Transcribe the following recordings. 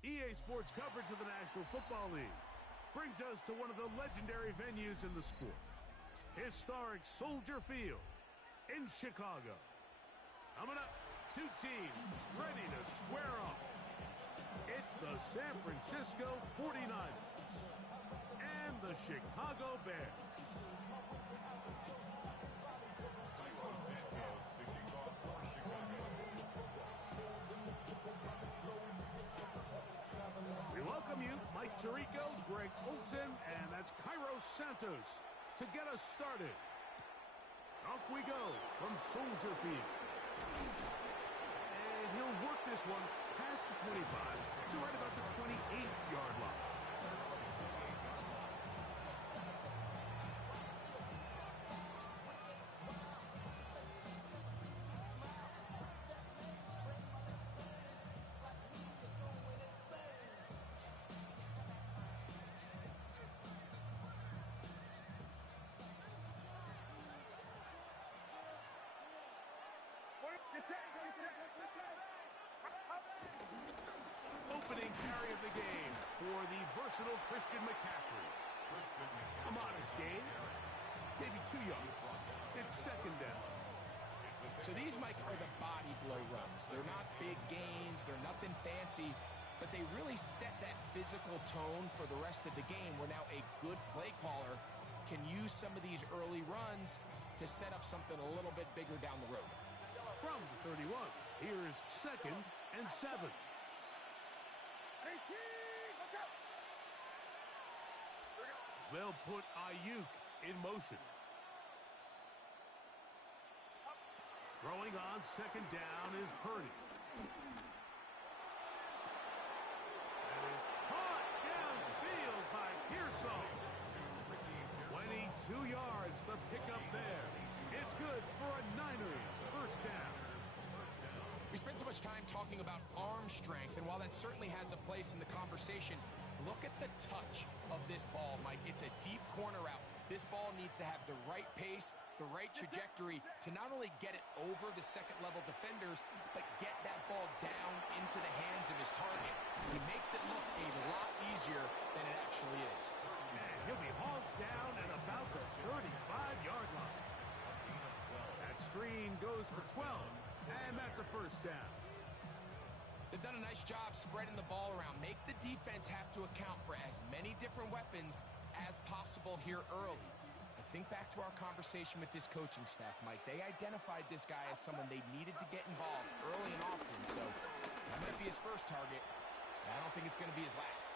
EA Sports coverage of the National Football League brings us to one of the legendary venues in the sport, historic Soldier Field in Chicago. Coming up, two teams ready to square off. It's the San Francisco 49ers and the Chicago Bears. We welcome you, Mike Tirico, Greg Olsen, and that's Cairo Santos to get us started. Off we go from Soldier Field. And he'll work this one past the 25 to right about the 28-yard line. Opening carry of the game for the versatile Christian McCaffrey. A modest gain, maybe 2 yards. It's second down. So these, Mike, are the body blow runs. They're not big gains, they're nothing fancy, but they really set that physical tone for the rest of the game where now a good play caller can use some of these early runs to set up something a little bit bigger down the road. From the 31, here's 2nd and 7. They'll put Ayuk in motion. Throwing on 2nd down is Purdy. That is caught downfield by Pearsall. 22 yards, the pickup there. It's good for a Niners first down. We spent so much time talking about arm strength, and while that certainly has a place in the conversation, look at the touch of this ball, Mike. It's a deep corner route. This ball needs to have the right pace, the right trajectory to not only get it over the second-level defenders, but get that ball down into the hands of his target. He makes it look a lot easier than it actually is. And he'll be hauled down at about the 35-yard line. That screen goes for 12, and that's a first down. They've done a nice job spreading the ball around. Make the defense have to account for as many different weapons as possible here early. I think back to our conversation with this coaching staff, Mike. They identified this guy as someone they needed to get involved early and often, so that might be his first target. I don't think it's going to be his last.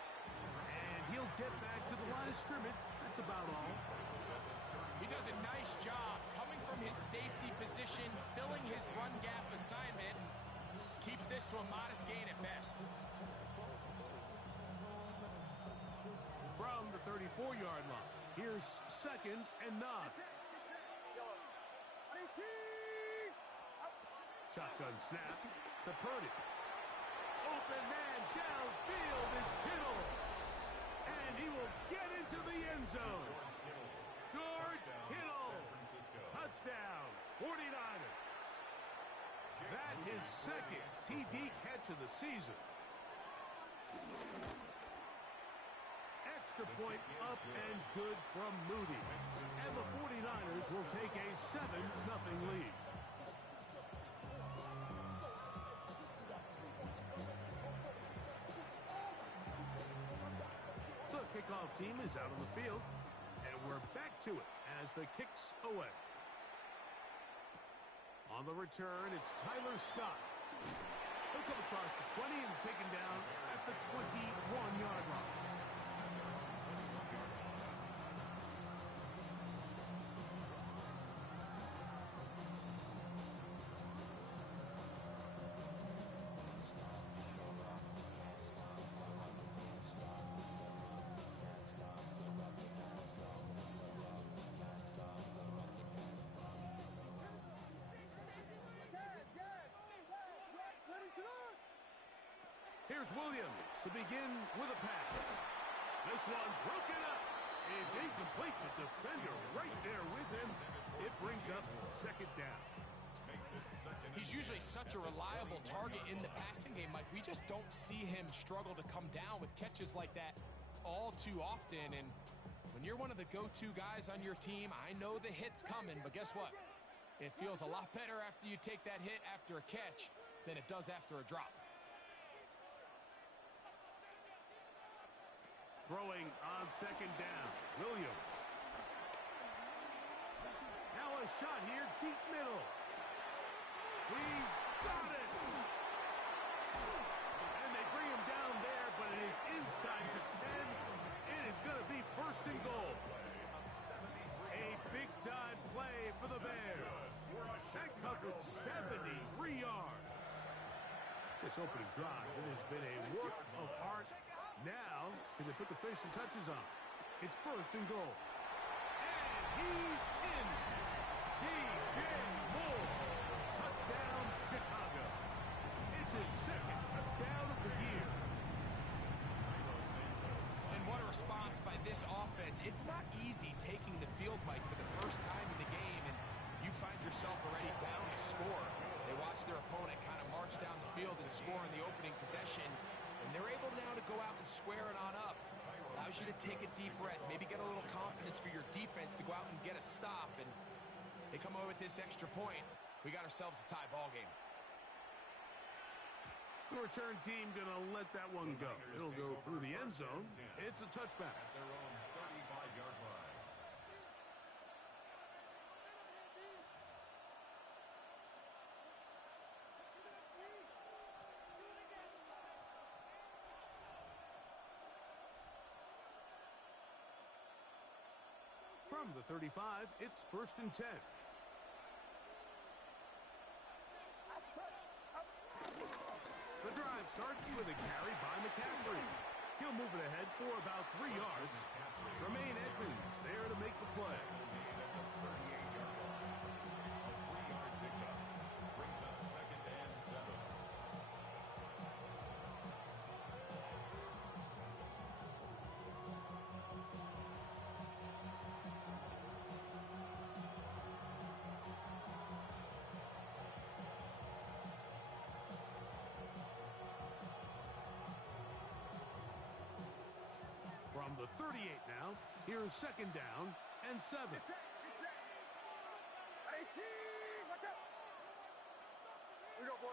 And he'll get back to the line of scrimmage. That's about all. He does a nice job coming from his safety position, filling his run gap assignment. Keeps this to a modest gain at best. From the 34-yard line, here's 2nd and 9. Shotgun snap to Purdy. Open man downfield is Kittle. And he will get into the end zone. George Kittle. Touchdown, 49ers. That his 2nd TD catch of the season. Extra point up and good from Moody. And the 49ers will take a 7-0 lead. The kickoff team is out on the field, and we're back to it as the kick's away. On the return, it's Tyler Scott. He'll come across the 20 and taken down at the 21-yard line. Here's Williams to begin with a pass. This one broken up. It's incomplete. The defender right there with him. It brings up 2nd down. He's usually such a reliable target in the passing game, Mike. We just don't see him struggle to come down with catches like that all too often. And when you're one of the go-to guys on your team, I know the hit's coming, but guess what? It feels a lot better after you take that hit after a catch than it does after a drop. Throwing on second down, Williams. Now a shot here, deep middle. He's got it! And they bring him down there, but it is inside the 10. It is going to be first and goal. A big-time play for the Bears. That covered 73 yards. This opening drive, it has been a work of art. Now, can they put the finishing touches on? It's first and goal. And he's in. DJ Moore. Touchdown, Chicago. It's his second touchdown of the year. And what a response by this offense. It's not easy taking the field, Mike, for the first time in the game, and you find yourself already down to score. They watch their opponent kind of march down the field and score in the opening possession, and they're able now to go out and square it on up. Allows you to take a deep breath, maybe get a little confidence for your defense to go out and get a stop, and they come away with this extra point. We got ourselves a tie ball game. The return team going to let that one go. It'll go through the end zone. It's a touchback. At their own 35-yard line. From the 35, it's first and 10. The drive starts with a carry by McCaffrey. He'll move it ahead for about 3 yards. Tremaine Edmonds there to make the play. Brings up second and 7. From the 38 now, here's second down and 7.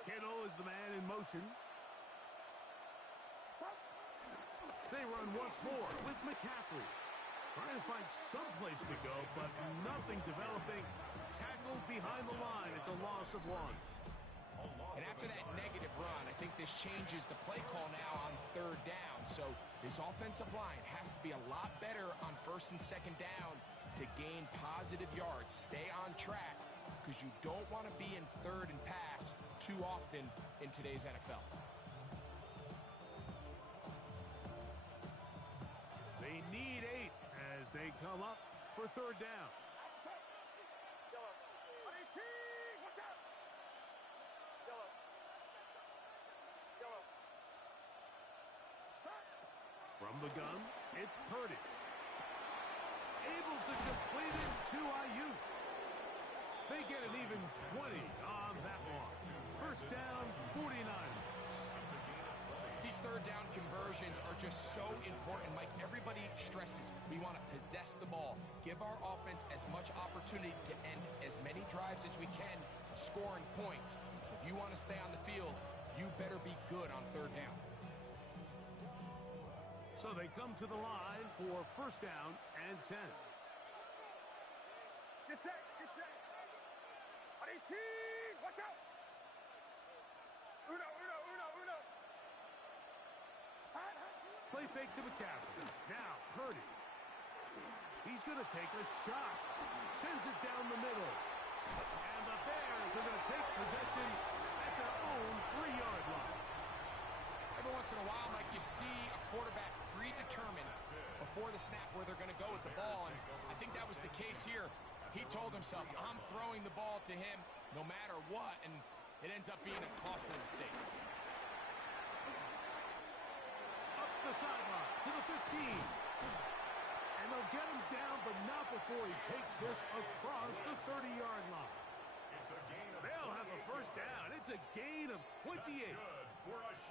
Kittle is the man in motion. They run once more with McCaffrey. Trying to find some place to go, but nothing developing. Tackled behind the line. It's a loss of 1. And after that negative run, I think this changes the play call now on third down. So this offensive line has to be a lot better on first and second down to gain positive yards. Stay on track because you don't want to be in third and pass too often in today's NFL. They need 8 as they come up for third down. From the gun, it's Purdy. Able to complete it to Ayuk. They get an even 20 on that one. First down, 49. These third down conversions are just so important, Mike. Everybody stresses we want to possess the ball, give our offense as much opportunity to end as many drives as we can, scoring points. So if you want to stay on the field, you better be good on third down. So they come to the line for first down and 10. Get set, get set. Watch out. Uno. Play fake to McCaffrey. Now, Purdy. He's going to take a shot. Sends it down the middle. And the Bears are going to take possession at their own 3-yard line. Every once in a while, Mike, you see a quarterback predetermined before the snap where they're going to go with the ball, and I think that was the case here. He told himself, I'm throwing the ball to him no matter what, and it ends up being a costly mistake. Up the sideline to the 15. And they'll get him down, but not before he takes this across the 30-yard line. They'll have a first down. a gain of 28.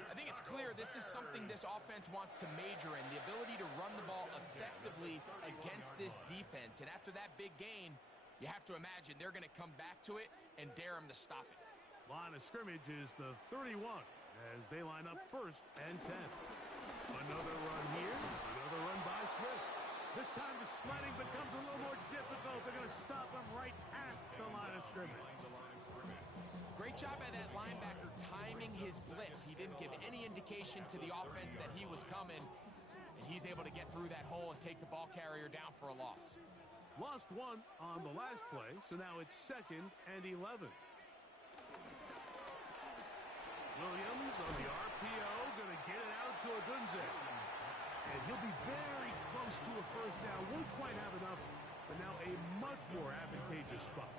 I think it's clear this is something this offense wants to major in, the ability to run the ball effectively against this defense. And after that big gain, you have to imagine they're going to come back to it and dare them to stop it. Line of scrimmage is the 31 as they line up 1st and 10. Another run here, another run by Swift. This time the sledding becomes a little more difficult. They're going to stop him right past the line of scrimmage. Great job by that linebacker timing his blitz. He didn't give any indication to the offense that he was coming, and he's able to get through that hole and take the ball carrier down for a loss. Lost 1 on the last play, so now it's 2nd and 11. Williams on the RPO, going to get it out to Odunze. And he'll be very close to a first down. Won't quite have enough, but now a much more advantageous spot.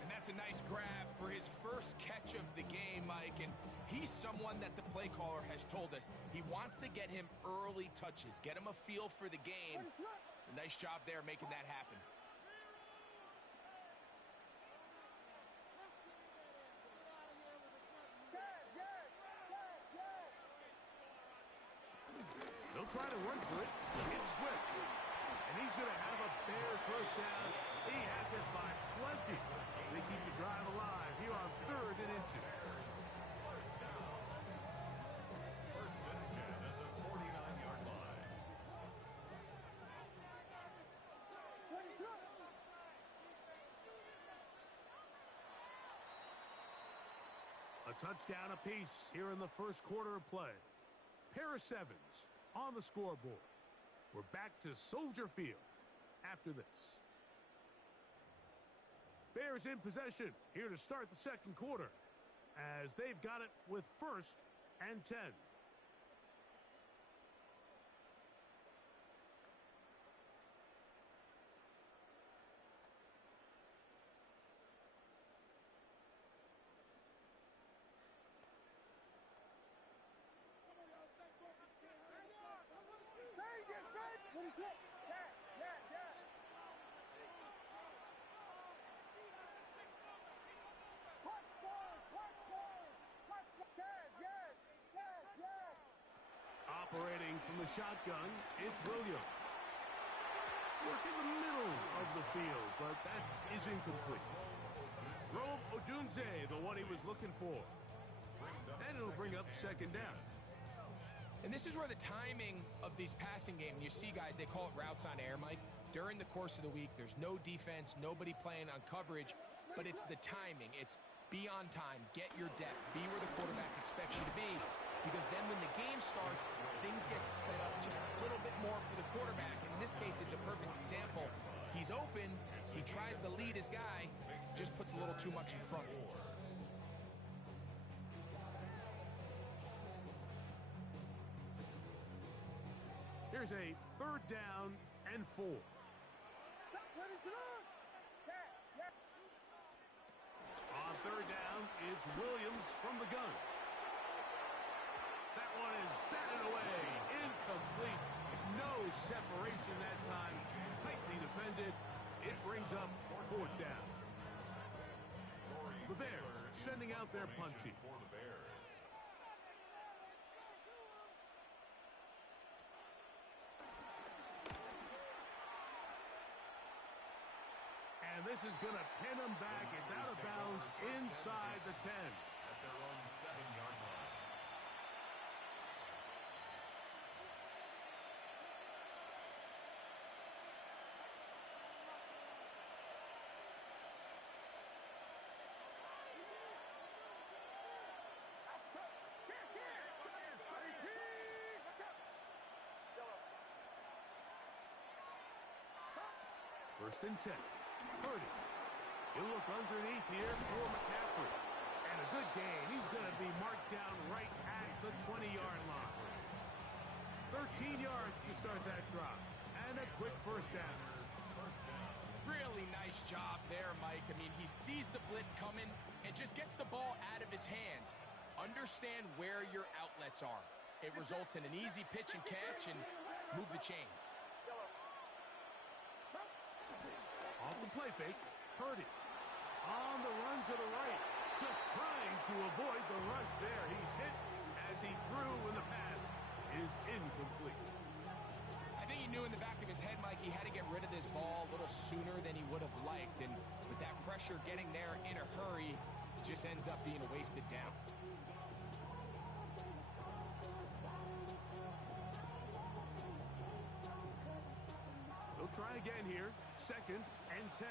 And that's a nice grab for his first catch of the game, Mike. And he's someone that the play caller has told us he wants to get him early touches, get him a feel for the game. A nice job there making that happen. They'll try to run for it. It's Swift. And he's going to have a Bears first down. He has it by plenty. They keep the drive alive here on 3rd and inches. First and 10 at the 49-yard line. A touchdown apiece here in the first quarter of play. Pair of 7s on the scoreboard. We're back to Soldier Field after this. Bears in possession here to start the second quarter as they've got it with 1st and 10. Operating from the shotgun, it's Williams. Work in the middle of the field, but that is incomplete. Throw Odunze, the one he was looking for. And it'll bring up 2nd down. And this is where the timing of these passing games, you see guys, they call it routes on air, Mike. During the course of the week, there's no defense, nobody playing on coverage, but it's the timing. It's be on time, get your depth, be where the quarterback expects you to be, because then when the game starts, things get sped up just a little bit more for the quarterback. In this case, it's a perfect example. He's open, he tries to lead his guy, just puts a little too much in front. Here's a 3rd down and 4. On 3rd down, it's Williams from the gun. That one is batted away. Incomplete. No separation that time. Tightly defended. It brings up 4th down. The Bears sending out their punt team. For the Bears. And this is going to pin them back. It's out of bounds inside the 10. At their own 7-yard line. First and 10. Purdy. He'll look underneath here for McCaffrey. And a good gain. He's going to be marked down right at the 20-yard line. 13 yards to start that drop. And a quick first down. Really nice job there, Mike. I mean, he sees the blitz coming and just gets the ball out of his hands. Understand where your outlets are. It results in an easy pitch and catch and move the chains. Off the play fake, Purdy. On the run to the right. Just trying to avoid the rush there. He's hit as he threw when the pass is incomplete. I think he knew in the back of his head, Mike, he had to get rid of this ball a little sooner than he would have liked. And with that pressure getting there in a hurry, it just ends up being a wasted down. We'll try again here. 2nd and 10.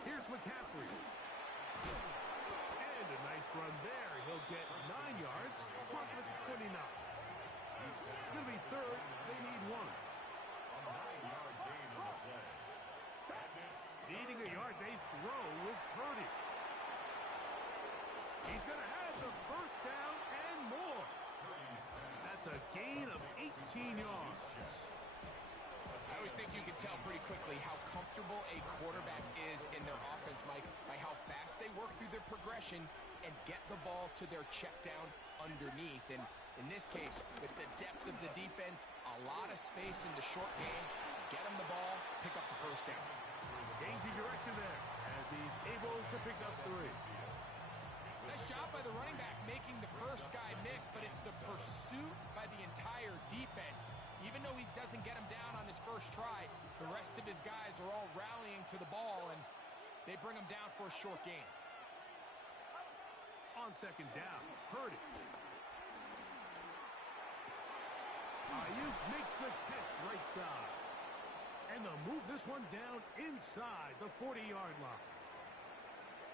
Here's McCaffrey. And a nice run there. He'll get 9 yards. Park with the 29. It's going to be 3rd. They need 1. A 9-yard gain on the play. Needing a yard, they throw with Purdy. He's going to have the first down and more. That's a gain of 18 yards. I always think you can tell pretty quickly how comfortable a quarterback is in their offense, Mike, by how fast they work through their progression and get the ball to their check down underneath. And in this case, with the depth of the defense, a lot of space in the short game, get him the ball, pick up the first down. Changing direction there as he's able to pick up 3. Nice job by the running back making the first guy miss, but it's the pursuit by the entire defense. Even though he doesn't get him down on his first try, the rest of his guys are all rallying to the ball, and they bring him down for a short gain. On 2nd down, Purdy. Ayuk makes the catch right side. And they'll move this one down inside the 40-yard line.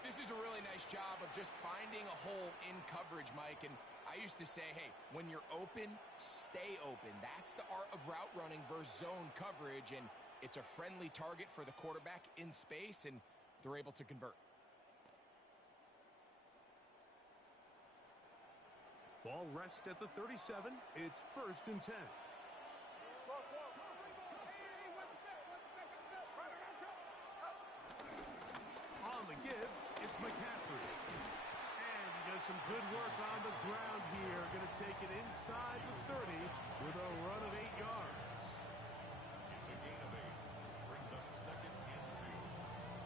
This is a really nice job of just finding a hole in coverage, Mike. And I used to say, hey, when you're open, stay open. That's the art of route running versus zone coverage. And it's a friendly target for the quarterback in space, and they're able to convert. Ball rests at the 37. It's 1st and 10. On the give, it's McCaffrey. And he does some good work on the ground here. Going to take it inside the 30 with a run of 8 yards. It's a gain of 8. Brings up 2nd and 2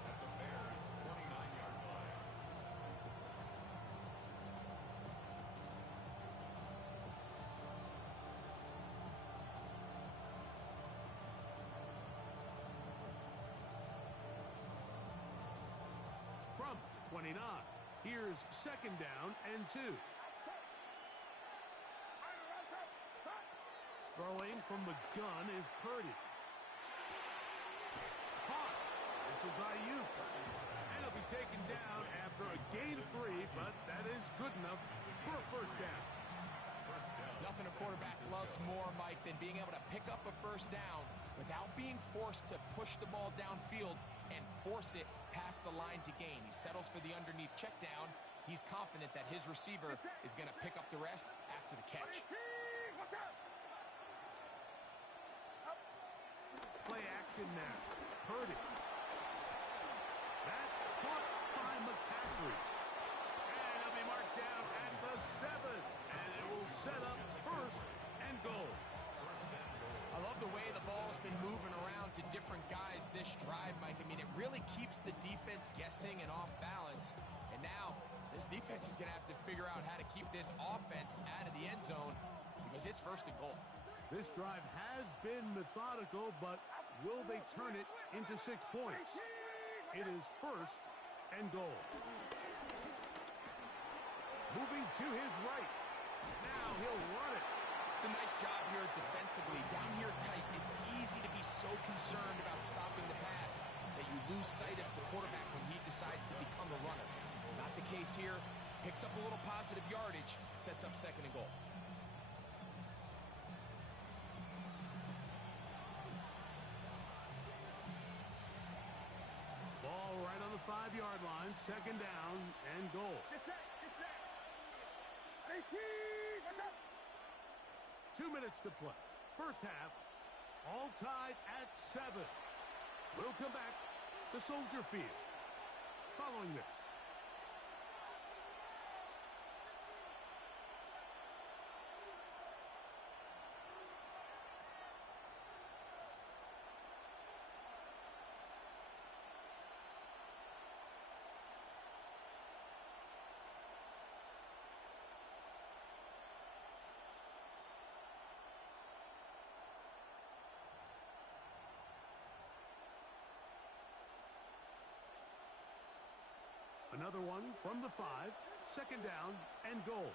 at the Bears' 29-yard line. From the 29, here's 2nd down and 2. Throwing from the gun is Purdy. Caught. This is Ayuk. And he'll be taken down after a gain of 3, but that is good enough for a first down. Nothing a quarterback loves more, Mike, than being able to pick up a first down without being forced to push the ball downfield and force it past the line to gain. He settles for the underneath check down. He's confident that his receiver is going to pick up the rest after the catch. Play action now. Purdy. That's caught by McCaffrey. And he'll be marked down at the 7. And it will set up 1st and goal. I love the way the ball's been moving around to different guys this drive, Mike. I mean, it really keeps the defense guessing and off balance. And now, this defense is going to have to figure out how to keep this offense out of the end zone because it's 1st and goal. This drive has been methodical, but will they turn it into 6 points? It is 1st and goal. Moving to his right. Now he'll run it. It's a nice job here defensively. Down here tight, it's easy to be so concerned about stopping the pass that you lose sight of the quarterback when he decides to become a runner. Not the case here. Picks up a little positive yardage, sets up 2nd and goal. Ball right on the 5-yard line. 2nd down and goal. Get set. 18, what's up? 2 minutes to play. First half, all tied at 7. We'll come back to Soldier Field following this. Another one from the 5. Second down and goal.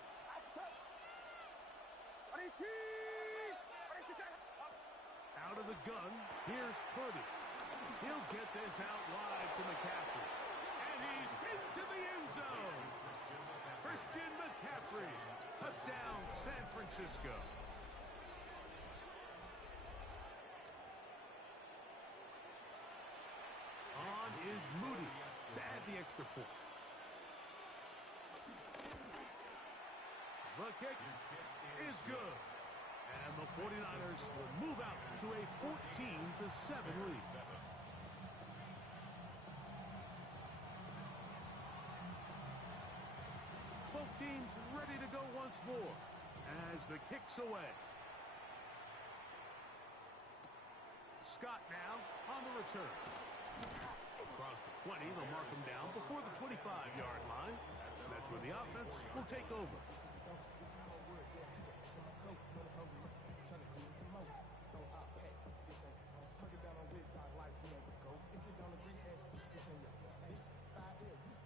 Out of the gun, here's Purdy. He'll get this out wide to McCaffrey. And he's into the end zone. Christian McCaffrey. Touchdown, San Francisco. On is Moody to add the extra point. The kick is good. And the 49ers will move out to a 14-7 lead. Both teams ready to go once more as the kick's away. Scott now on the return. Across the 20, they'll mark him down before the 25-yard line. That's where the offense will take over.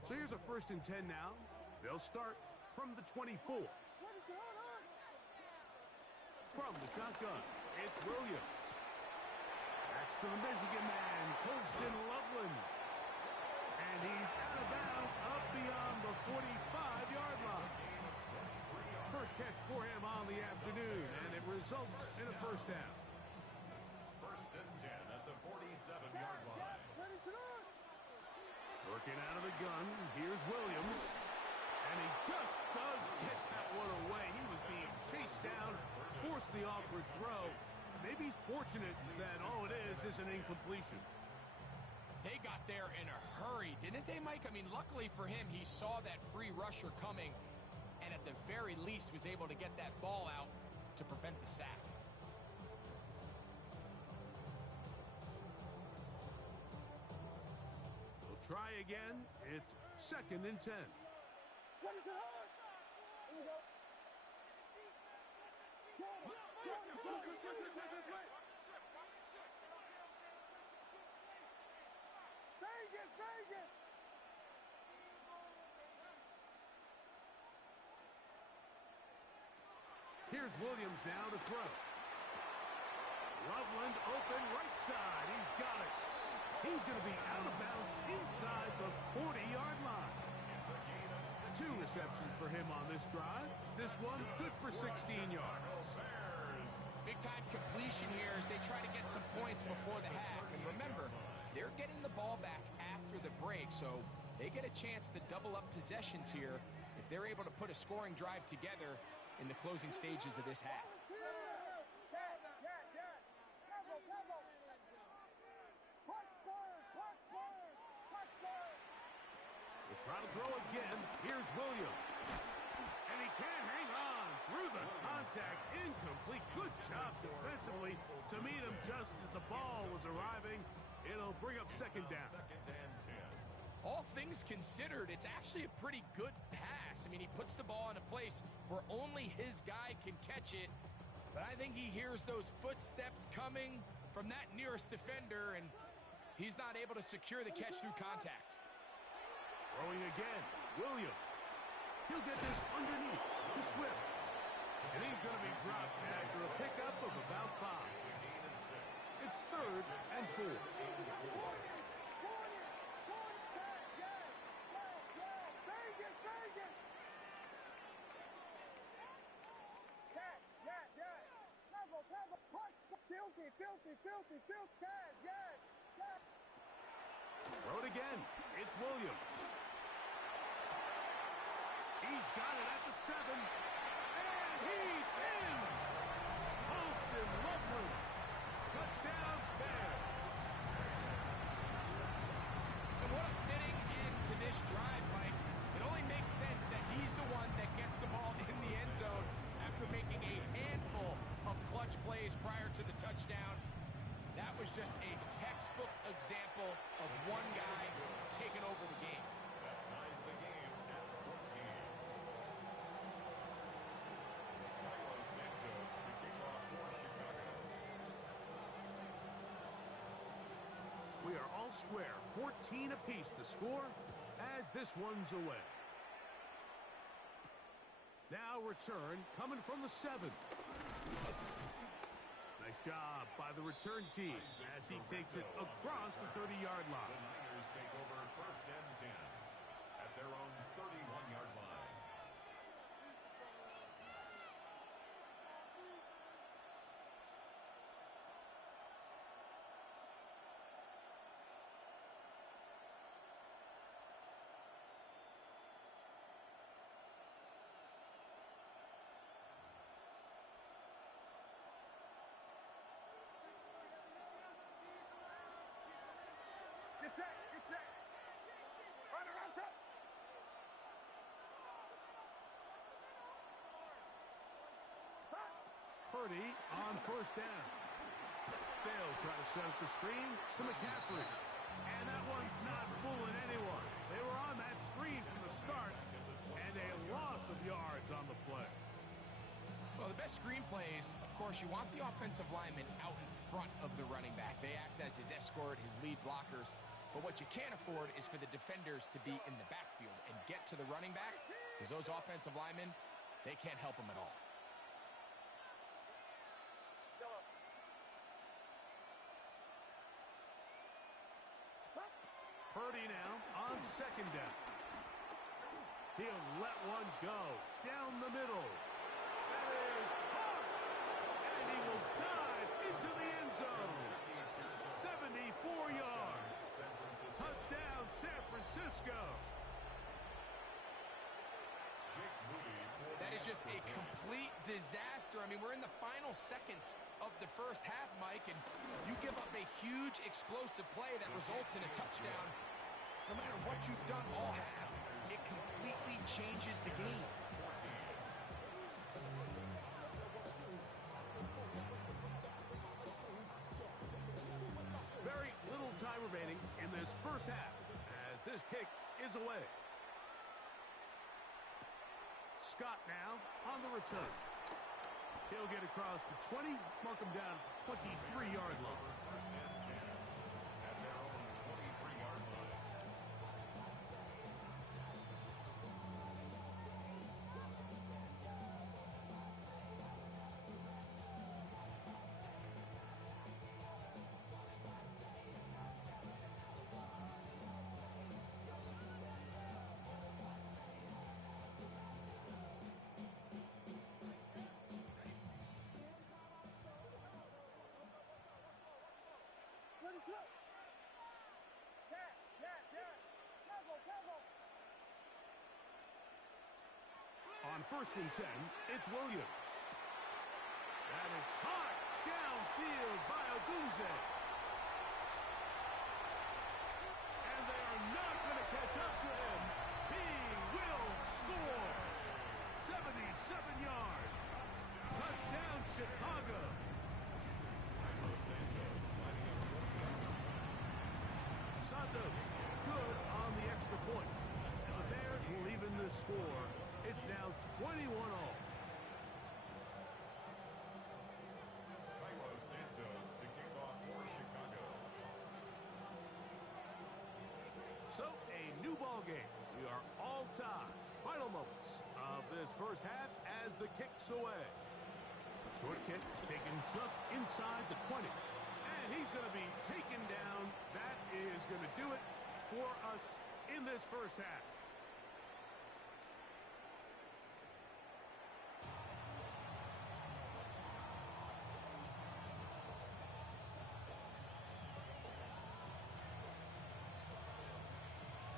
So here's a 1st and 10 now. They'll start from the 24. From the shotgun, it's Williams. That's to the Michigan man, Colston Loveland. And he's out of bounds up beyond the 45-yard line. First catch for him on the afternoon, and it results in a 1st down. 1st and 10 at the 47-yard line. Working out of the gun, here's Williams. And he just does get that one away. He was being chased down, forced the awkward throw. Maybe he's fortunate that all it is an incompletion. They got there in a hurry, didn't they, Mike? I mean, luckily for him, he saw that free rusher coming, and at the very least was able to get that ball out to prevent the sack. We'll try again. It's 2nd and 10. What is it on? Here we go. Vegas! Here's Williams now to throw. Loveland open right side. He's got it. He's going to be out of bounds inside the 40-yard line. 2 receptions for him on this drive. This one good for 16 yards. Big-time completion here as they try to get some points before the half. And remember, they're getting the ball back after the break, so they get a chance to double up possessions here if they're able to put a scoring drive together in the closing stages of this half. We'll try to throw again. Here's Williams. And he can't hang on through the contact. Incomplete. Good job defensively to meet him just as the ball was arriving. It'll bring up 2nd down. 2nd and 10. All things considered, it's actually a pretty good pass. I mean, he puts the ball in a place where only his guy can catch it. But I think he hears those footsteps coming from that nearest defender, and he's not able to secure the catch through contact. Throwing again. Williams. He'll get this underneath to Swift. And he's going to be dropped after a pickup of about 5. It's 3rd and 4. Filthy, guys, yes. Throw it again. It's Williams. He's got it at the 7. And he's in. Colston Loveland. Touchdown, Bears. And what a fitting end to this drive, Mike. It only makes sense that he's the one that gets the ball in the end zone after making a handful of clutch plays prior to the touchdown. That was just a textbook example of one guy taking over the game. That ties the game at 14. Milo Santos to kick off for Chicago. We are all square. 14 apiece the score. as this one's away. Now return coming from the 7. Nice job by the return team as he takes it across the 30-yard The line. Niners take over 1st and 10 at their own 31-yard line. Get set, get set. Run around, set. Stop. Purdy on 1st down. They'll try to set up the screen to McCaffrey. And that one's not fooling anyone. They were on that screen from the start, and a loss of yards on the play. Well, the best screen plays, of course, you want the offensive lineman out in front of the running back. They act as his escort, his lead blockers. But what you can't afford is for the defenders to be in the backfield and get to the running back, because those offensive linemen, they can't help them at all. Purdy now on 2nd down. He'll let one go down the middle. That is hard. And he will dive into the end zone. 74 yards. Touchdown, San Francisco. That is just a complete disaster. I mean, we're in the final seconds of the 1st half, Mike, and you give up a huge explosive play that results in a touchdown. No matter what you've done all half, it completely changes the game. Very little time remaining in this 1st half as this kick is away. Scott now on the return. He'll get across the 20, mark him down at the 23-yard line. 1st and 10 at their own 23-yard line. Ready, set. Cat, yes, yes. Tempo, tempo. On 1st and 10, it's Williams. That is caught downfield by Ogunze. And they are not going to catch up to him. He will score. 77 yards. Touchdown, Chicago. Santos good on the extra point. And the Bears will even the score. It's now 21 all. Santos to kick off for Chicago. So, a new ball game. We are all tied. Final moments of this 1st half as the kick's away. Short kick taken just inside the 20. And he's going to be taken down. That is going to do it for us in this 1st half.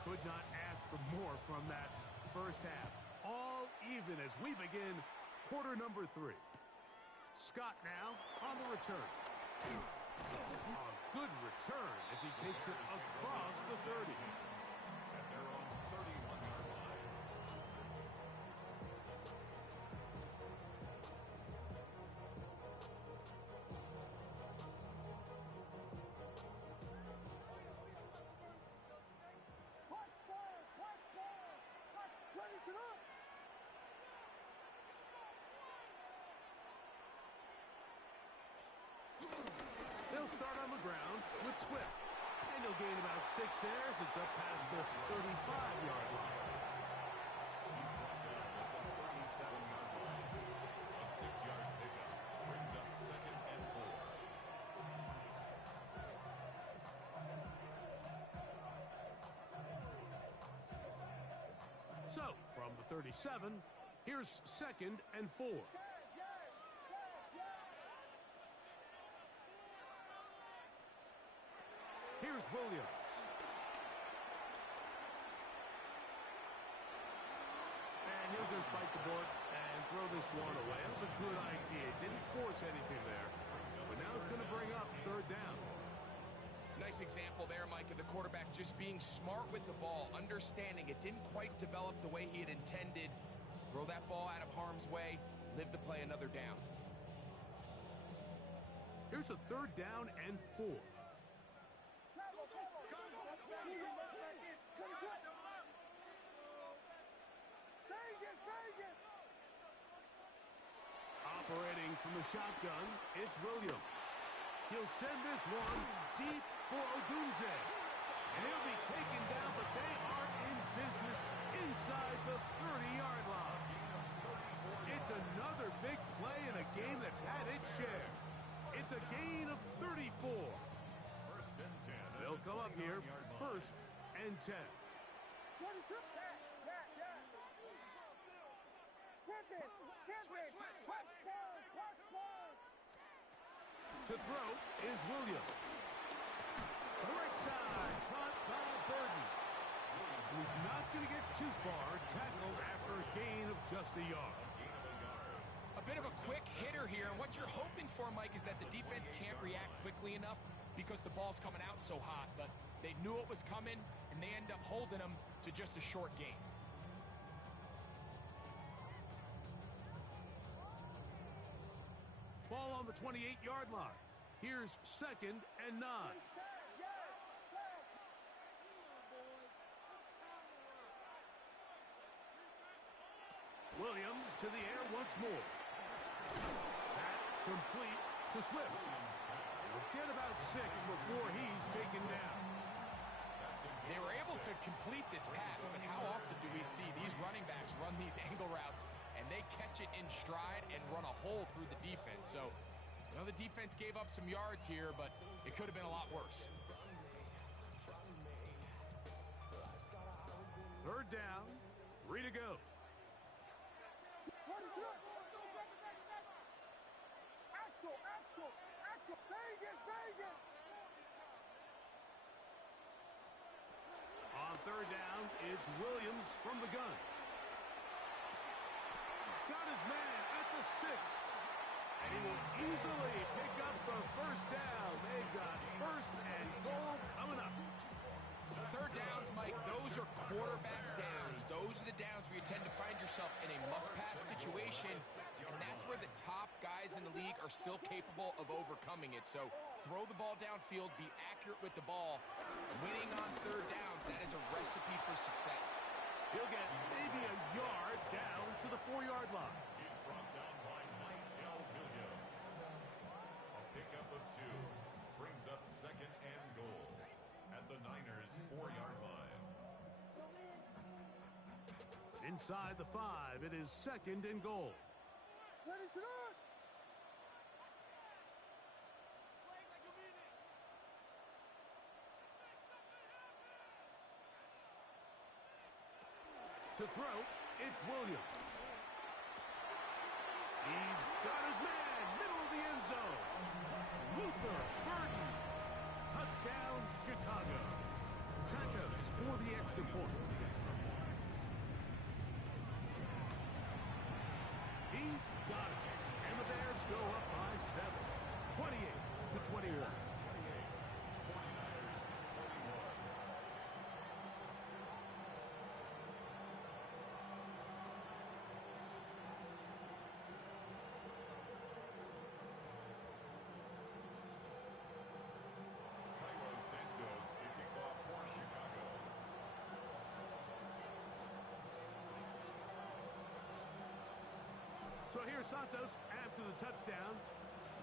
Could not ask for more from that 1st half. All even as we begin quarter number 3. Scott now on the return. A good return as he takes it across the 30. At their own 31-yard line. Punch stars, punch stars. Punch, ready, set up. They'll start on the ground with Swift. And He'll gain about 6 there as it's up past the 35-yard line. He's brought down at the 37-yard line. A 6-yard pickup brings up 2nd and 4. So, from the 37, here's 2nd and 4. Here's Williams. And he'll just bite the bullet and throw this one away. That was a good idea. Didn't force anything there. But now it's going to bring up 3rd down. Nice example there, Mike, of the quarterback just being smart with the ball, understanding it didn't quite develop the way he had intended. Throw that ball out of harm's way, live to play another down. Here's a 3rd down and 4. Operating from the shotgun, it's Williams. He'll send this one deep for Odunze. And he'll be taken down, but they are in business inside the 30-yard line. It's another big play in a game that's had its share. It's a gain of 34. 1st and 10. They'll come up here, 1st and 10. To throw is Williams. Right side, caught by Burden. He's not going to get too far, tackled after a gain of just a yard. A bit of a quick hitter here, and what you're hoping for, Mike, is that the defense can't react quickly enough because the ball's coming out so hot, but they knew it was coming, and they end up holding them to just a short gain. Ball on the 28-yard line. Here's 2nd and 9. Williams to the air once more. That complete to Swift. He'll get about 6 before he's taken down. They were able to complete this pass, but how often do we see these running backs run these angle routes and they catch it in stride and run a hole through the defense? So, you know, the defense gave up some yards here, but it could have been a lot worse. 3rd down, 3 to go. On 3rd down, it's Williams from the gun. Got his man at the 6. And he will easily pick up the 1st down. They've got 1st and goal coming up. 3rd downs, Mike, those are quarterback downs. Those are the downs where you tend to find yourself in a must-pass situation, and that's where the top guys in the league are still capable of overcoming it. So throw the ball downfield, be accurate with the ball. Winning on 3rd downs, that is a recipe for success. He'll get maybe a yard down to the 4-yard line. He's brought down by Michael Williams. A pickup of 2 brings up 2nd and goal at the Niners' 4-yard line. Inside the 5, it is 2nd and goal. To throw, it's Williams. He's got his man, middle of the end zone. Luther Burden. Touchdown, Chicago. Santos for the extra point. He's got it. And the Bears go up by 7. 28-21. So here's Santos after the touchdown.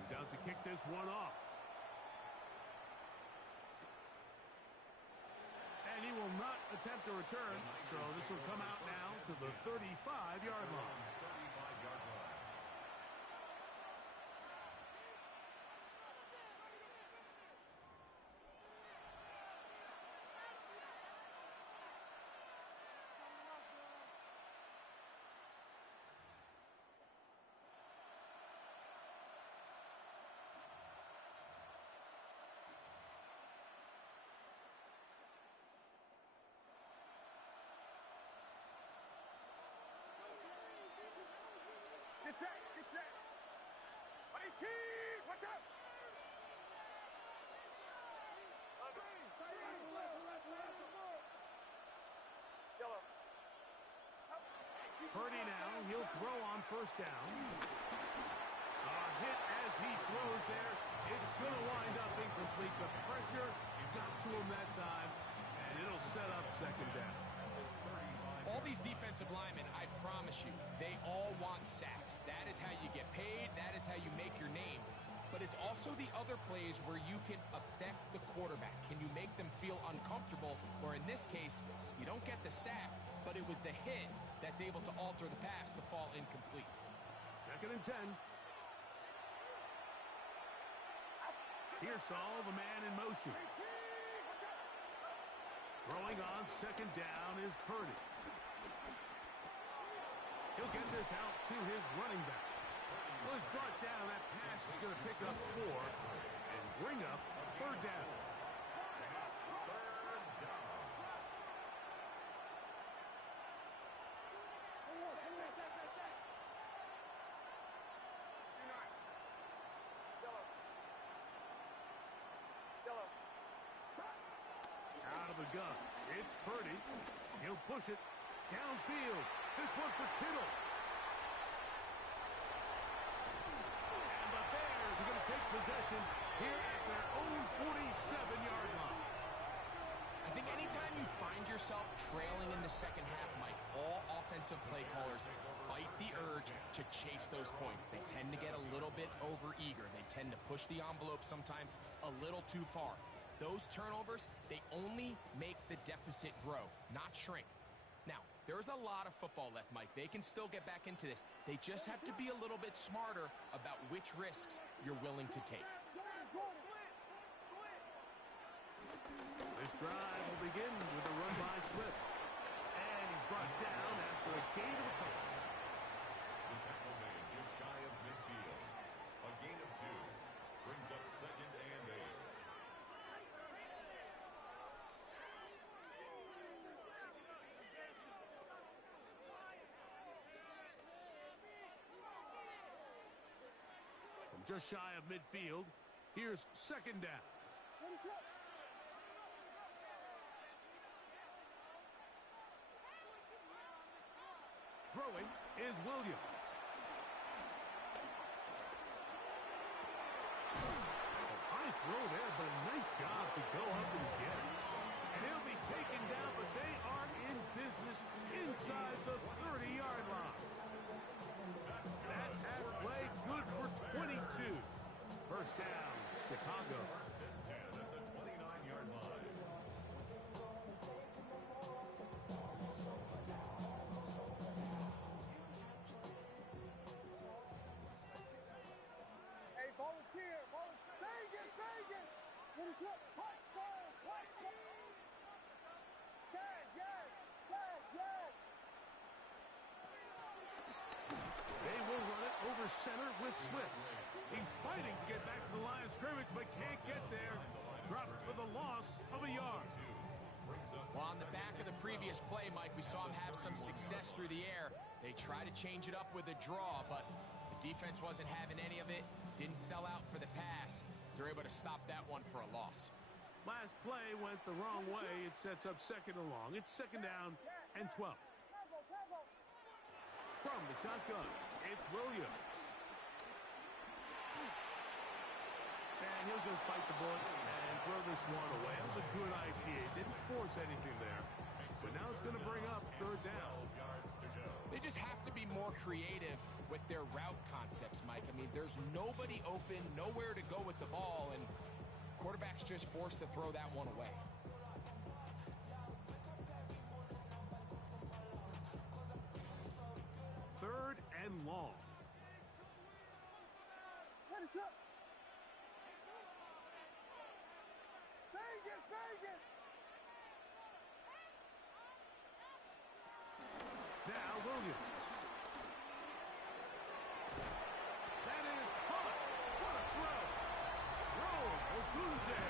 He's out to kick this one off. not attempt a return, so this will come out now to the 35-yard line. 35-yard line. Get set, get set. 18, watch out. Yellow. Purdy now, he'll throw on first down. A hit as he throws there. It's going to wind up incomplete. The pressure got to him that time, and it'll set up second down. All these defensive linemen, I promise you, they all want sacks. That is how you get paid. That is how you make your name. But it's also the other plays where you can affect the quarterback. Can you make them feel uncomfortable? Or in this case, you don't get the sack, but it was the hit that's able to alter the pass to fall incomplete. Second and 10. Here's Saul, the man in motion. Throwing on second down is Purdy. He'll get this out to his running back. Well, he's brought down. That pass is going to pick up 4 and bring up third down. Out of the gun. It's Purdy. He'll push it downfield. This one for Kittle. And the Bears are going to take possession here at their own 47-yard line. I think anytime you find yourself trailing in the second half, Mike, all offensive play callers fight the urge to chase those points. They tend to get a little bit overeager. They tend to push the envelope sometimes a little too far. Those turnovers, they only make the deficit grow, not shrink. Now, there's a lot of football left, Mike. They can still get back into this. They just have to be a little bit smarter about which risks you're willing to take. This drive will begin with a run by Swift. And he's brought down after a gain of a couple. The tackle made just shy of midfield. A gain of 2 brings up second and 8. From just shy of midfield, here's second down. Throwing is Williams. High throw there, but a nice job to go up and get it. And he'll be taken down, but they are in business inside the 30-yard line. That has played good for 22. First down, Chicago. First and 10 at the 29-yard line. Hey, volunteer, volunteer. Vegas, Vegas. What is up? Punch stars, punch stars. Yes, yes, yes, yes. They will run it over center with Swift. He's fighting to get back to the line of scrimmage, but can't get there. Dropped for the loss of a yard. Well, on the back of the previous play, Mike, we saw him have some success through the air. They tried to change it up with a draw, but the defense wasn't having any of it. Didn't sell out for the pass. They're able to stop that one for a loss. Last play went the wrong way. It sets up second and long. It's second down and 12. From the shotgun, it's Williams. And he'll just bite the bullet and throw this one away. That was a good idea. Didn't force anything there. But now it's going to bring up third down. They just have to be more creative with their route concepts, Mike. I mean, there's nobody open, nowhere to go with the ball, and quarterback's just forced to throw that one away. What is up? Vegas, Vegas! Now Williams. That is caught. What a throw. Ogunde.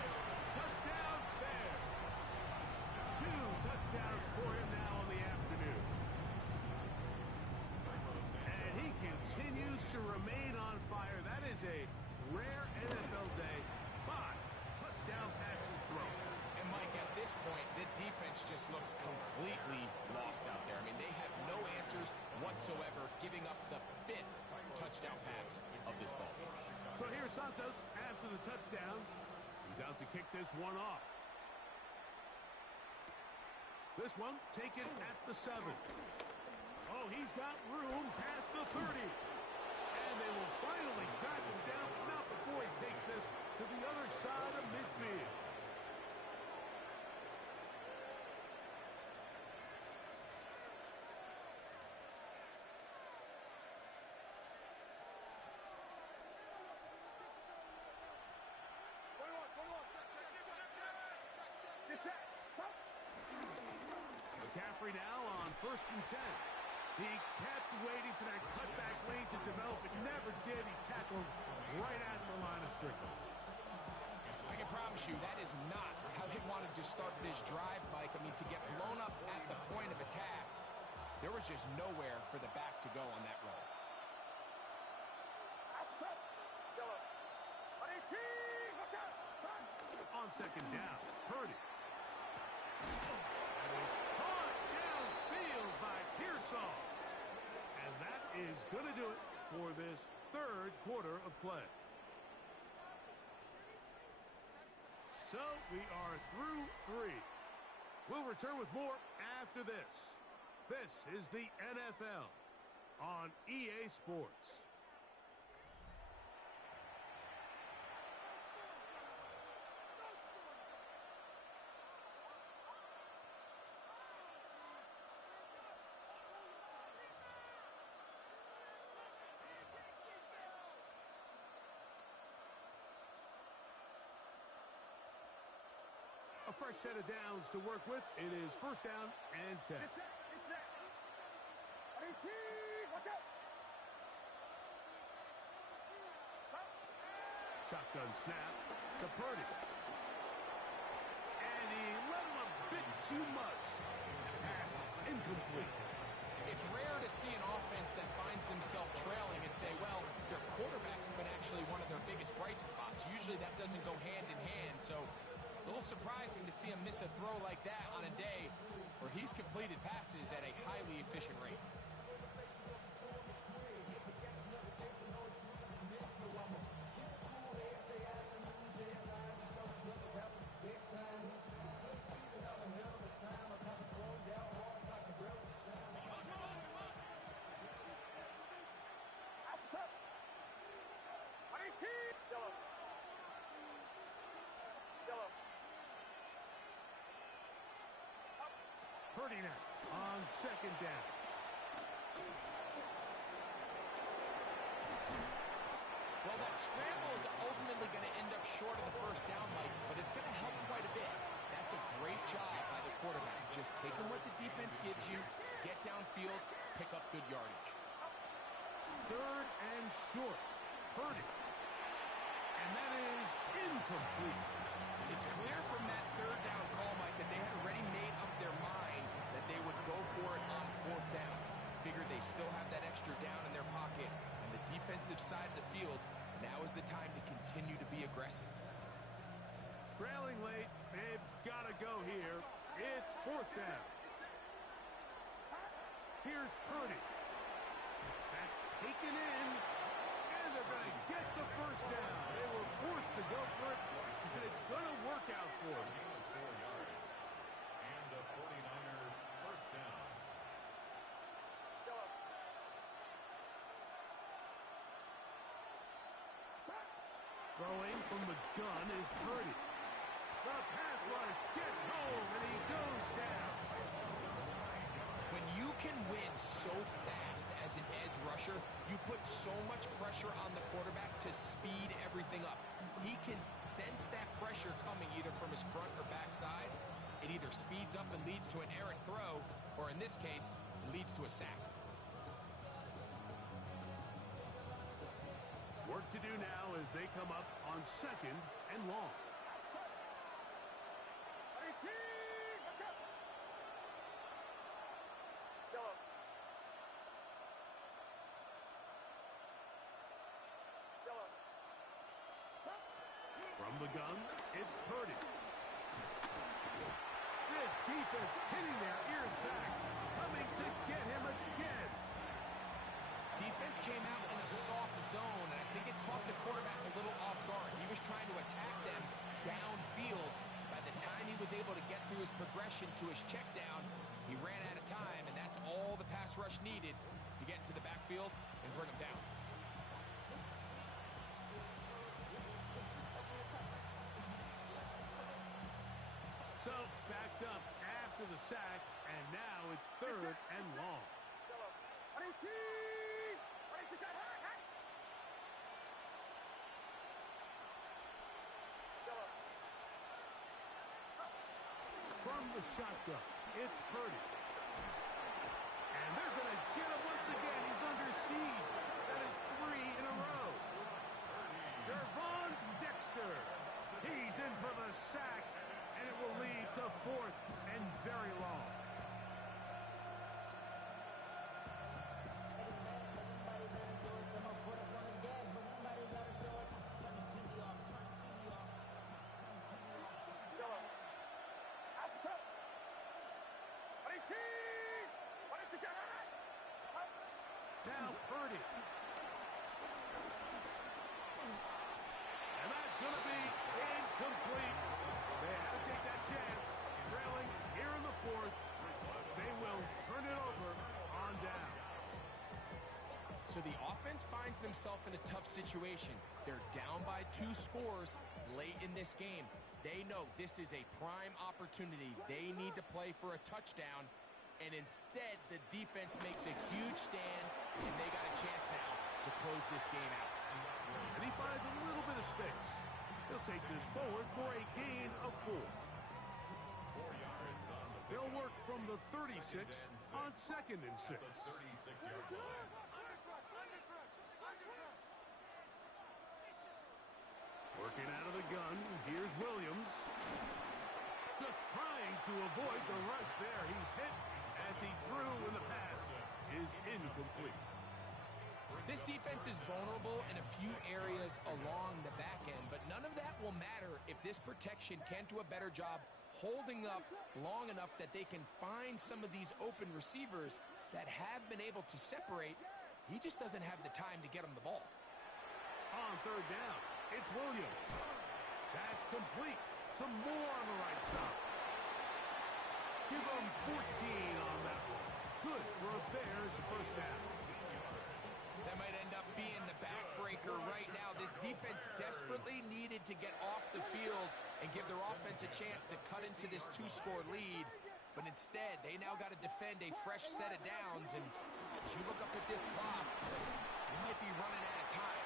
Touchdown there. 2 touchdowns for him now on the afternoon. And he continues to remain on fire. That is a rare NFL day. 5 touchdown passes thrown. And Mike, at this point, the defense just looks completely lost out there. I mean, they have no answers whatsoever, giving up the 5th touchdown pass of this ball. So here's Santos after the touchdown. He's out to kick this one off. This one taken at the 7. Oh, he's got room past the 30. And they will finally track him down, but not before he takes this to the other side of midfield. McCaffrey now on 1st and 10. He kept waiting for that cutback lane to develop. It never did. He's tackled right at the line of scrimmage. I can promise you that is not how they wanted to start this drive, Mike. I mean, to get blown up at the point of attack, there was just nowhere for the back to go on that run. On 2nd down, Purdy. That is caught downfield by Pearsall. And that is going to do it for this 3rd quarter of play. So we are through 3. We'll return with more after this. This is the NFL on EA Sports. A fresh set of downs to work with. It is 1st down and 10. Shotgun snap to Purdy. And he let him a bit too much. Pass is incomplete. It's rare to see an offense that finds themselves trailing and say, well, their quarterback's been actually one of their biggest bright spots. Usually that doesn't go hand in hand, so it's a little surprising to see him miss a throw like that on a day where he's completed passes at a highly efficient rate. Purdy now on 2nd down. Well, that scramble is ultimately going to end up short of the 1st down, Mike, but it's going to help quite a bit. That's a great job by the quarterback. Just taking what the defense gives you, get downfield, pick up good yardage. 3rd and short. Purdy. And that is incomplete. It's clear from that 3rd down call, Mike, that they had already made up their mind that they would go for it on 4th down. Figured they still have that extra down in their pocket, and the defensive side of the field, now is the time to continue to be aggressive. Trailing late, they've got to go here. It's 4th down. Here's Purdy. That's taken in, and they're going to get the 1st down. They were forced to go for it, and it's going to work out for them. 4 yards. And a 49er 1st down. Throwing from the gun is Purdy. The pass rush gets home, and he goes down. When you can win so fast as an edge rusher, pressure, you put so much pressure on the quarterback to speed everything up. He can sense that pressure coming either from his front or back side. It either speeds up and leads to an errant throw, or in this case, it leads to a sack. Work to do now as they come up on 2nd and long. From the gun, it's Purdy. This defense hitting their ears back, coming to get him again. Defense came out in a soft zone, and I think it caught the quarterback a little off guard. He was trying to attack them downfield. By the time he was able to get through his progression to his check down, he ran out of time, and that's all the pass rush needed to get into the backfield and bring him down. So, backed up after the sack, and now it's 3rd and long. From the shotgun, it's Purdy. And they're going to get him once again. He's under siege. That is 3 in a row. Gervon Dexter. He's in for the sack, and it will lead to 4th and very long. Now Purdy. And that's going to be incomplete. They had to take that chance. Trailing here in the 4th. They will turn it over on down. So the offense finds themselves in a tough situation. They're down by 2 scores late in this game. They know this is a prime opportunity. They need to play for a touchdown. And instead, the defense makes a huge stand, and they got a chance now to close this game out. And he finds a little bit of space. He'll take this forward for a gain of 4. 4 yards on the pick. They'll work from the 36 on 2nd and 6. At the 36-yard line. Working out of the gun, here's Williams. Just trying to avoid the rush there. He's hit as he threw, and the pass is incomplete. This defense is vulnerable in a few areas along the back end, but none of that will matter if this protection can't do a better job holding up long enough that they can find some of these open receivers that have been able to separate. He just doesn't have the time to get them the ball. On 3rd down, it's Williams. That's complete. Some more on the right side. Give them 14 on that one. Good for a Bears first down. That might end up being the backbreaker right now. This defense desperately needed to get off the field and give their offense a chance to cut into this 2-score lead. But instead, they now got to defend a fresh set of downs. And as you look up at this clock, they might be running out of time.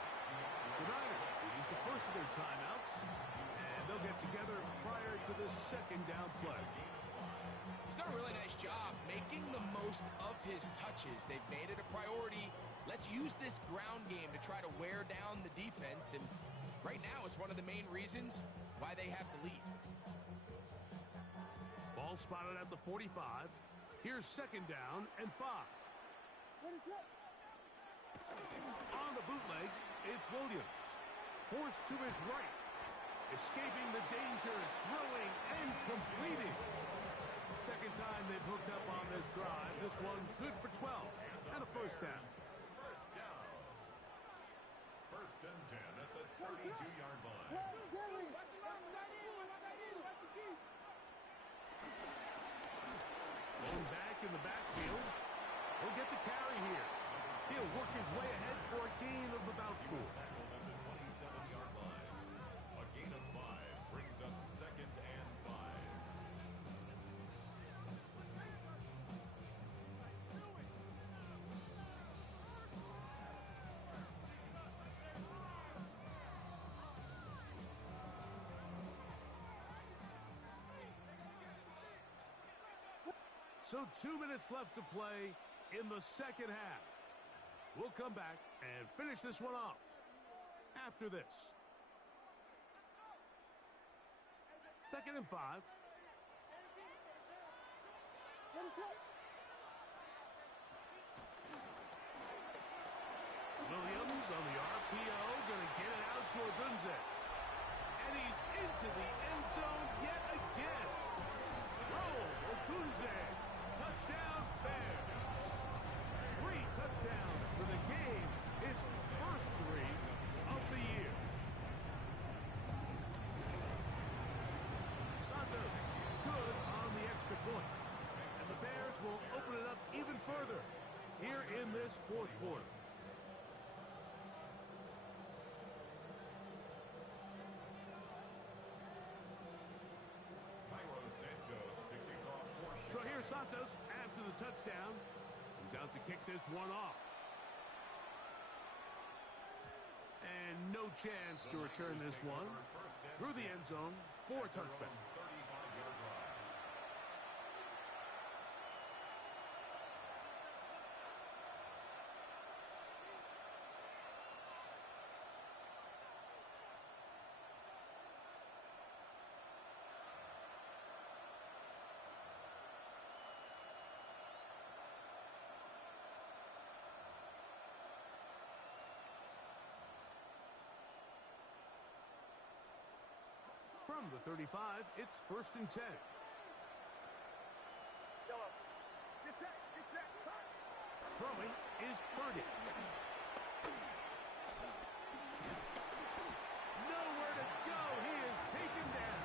The Niners will use the first of their timeouts, and they'll get together prior to this 2nd down play. He's done a really nice job making the most of his touches. They've made it a priority. Let's use this ground game to try to wear down the defense, and right now it's one of the main reasons why they have the lead. Ball spotted at the 45. Here's 2nd down and 5. On the bootleg, it's Williams. Forced to his right. Escaping the danger, throwing and completing. 2nd time they've hooked up on this drive. This one good for 12 and a first down. First and 10 at the 32-yard line. Going back in the backfield. He'll get the carry here. He'll work his way ahead for a gain of about 4. Tackled at the 27-yard line. A gain of 5 brings up 2nd and 5. So 2 minutes left to play in the second half. We'll come back and finish this one off after this. 2nd and 5. Williams on the RPO, going to get it out to Odunze. And he's into the end zone yet again. Roll, Odunze. Touchdown, Bears. 3 touchdowns for the game. His first 3 of the year. Santos, good on the extra point. And the Bears will open it up even further here in this 4th quarter. So here's Santos after the touchdown. He's out to kick this one off. And no chance to return this one through the end zone for a touchback. From the 35, it's 1st and 10. Throwing is Purdy. Nowhere to go. He is taken down.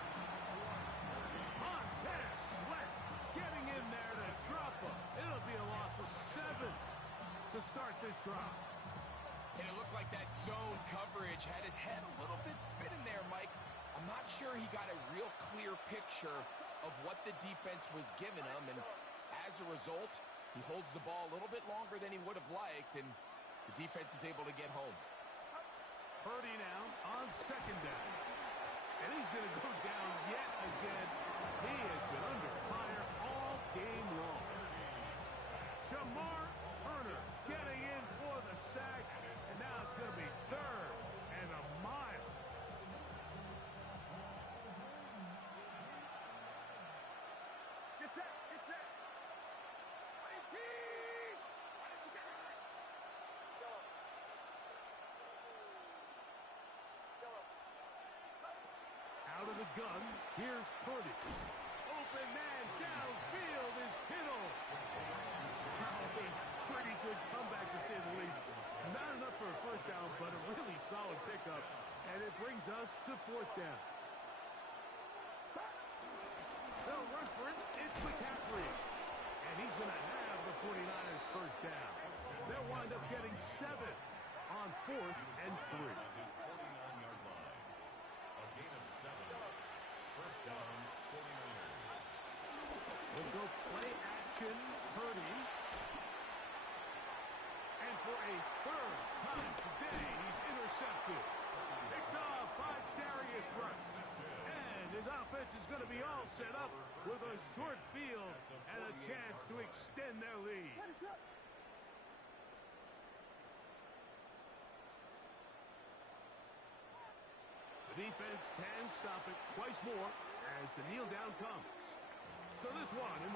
Montez Sweat getting in there to drop him. It'll be a loss of 7 to start this drive. And it looked like that zone coverage had his head a little bit spinning there, Mike. I'm not sure he got a real clear picture of what the defense was giving him, and as a result, he holds the ball a little bit longer than he would have liked, and the defense is able to get home. Purdy now on 2nd down. And he's going to go down yet again. He has been under fire all game long. Shamar Turner getting in for the sack, and now it's going to be 3rd and a mile. Out of the gun, here's Purdy. Open man downfield is Kittle. A pretty good comeback to say the least. Not enough for a first down, but a really solid pickup. And it brings us to 4th down. They'll run for it. It's McCaffrey. And he's going to have the 49ers first down. They'll wind up getting 7 on 4th and 3. We'll go play action, Purdy. And for a 3rd time today, he's intercepted. Picked off by Darius Rush. And his offense is going to be all set up with a short field and a chance to extend their lead. The defense can stop it twice more as the kneel down comes. So this one in the